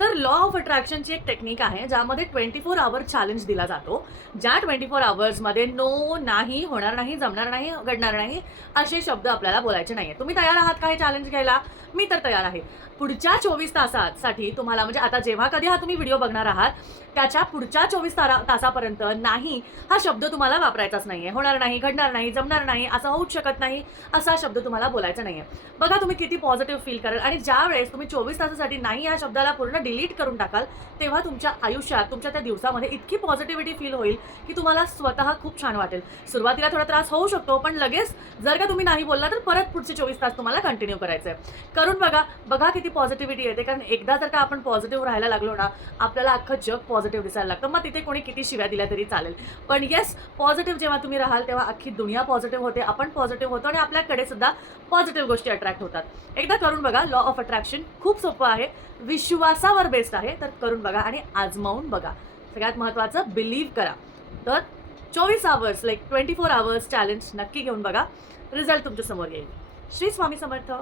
तर law of अट्रॅक्शनची एक technique आहे ज्यामध्ये ट्वेंटी फोर आवर चॅलेंज दिला जातो. ज्या ट्वेंटी फोर आवर्समध्ये नो नाही होणार नाही जमणार नाही घडणार नाही असे शब्द आपल्याला बोलायचे नाहीये. तुम्ही तयार आहात का हे चॅलेंज घ्यायला? मी तर तयार आहे. पुढच्या चोवीस तासासाठी तुम्हाला म्हणजे आता जेव्हा कधी हा तुम्ही व्हिडिओ बघणार आहात त्याच्या पुढच्या चोवीस तारा तासापर्यंत नाही हा शब्द तुम्हाला वापरायचाच नाही आहे होणार नाही घडणार नाही जमणार नाही असं होऊच शकत नाही असा शब्द तुम्हाला बोलायचा नाही आहे बघा तुम्ही किती पॉझिटिव्ह फील कराल आणि ज्या वेळेस तुम्ही चोवीस तासासाठी नाही या शब्दाला पूर्ण डिलीट करून टाकाल तेव्हा तुमच्या आयुष्यात तुमच्या त्या दिवसामध्ये इतकी पॉझिटिव्हिटी फील होईल की तुम्हाला स्वतः खूप छान वाटेल. सुरुवातीला थोडा त्रास होऊ शकतो पण लगेच जर का तुम्ही नाही बोलला तर परत पुढचे चोवीस तास तुम्हाला कंटिन्यू करायचं आहे करून बघा बघा किती पॉझिटिव्हिटी येते. कारण एकदा जर का आपण पॉझिटिव्ह राहायला लागलो ना आपल्याला अख्खं जग पॉझिटिव्ह दिसायला लागतं. मग तिथे कोणी किती शिव्या दिल्या तरी चालेल. पण येस पॉझिटिव्ह जेव्हा तुम्ही राहाल तेव्हा अख्खी दुनिया पॉझिटिव्ह होते आपण पॉझिटिव्ह होतो आणि आपल्याकडे सुद्धा पॉझिटिव्ह गोष्टी अट्रॅक्ट होतात. एकदा करून बघा लॉ ऑफ अट्रॅक्शन खूप सोपं आहे. विश्वासावर बेस्ड आहे तर करून बघा आणि आजमावून बघा. सगळ्यात महत्त्वाचं बिलीव्ह करा. तर चोवीस hours like twenty four hours challenge नक्की घेऊन बघा. रिझल्ट तुमच्यासमोर येईल. श्री स्वामी समर्थ.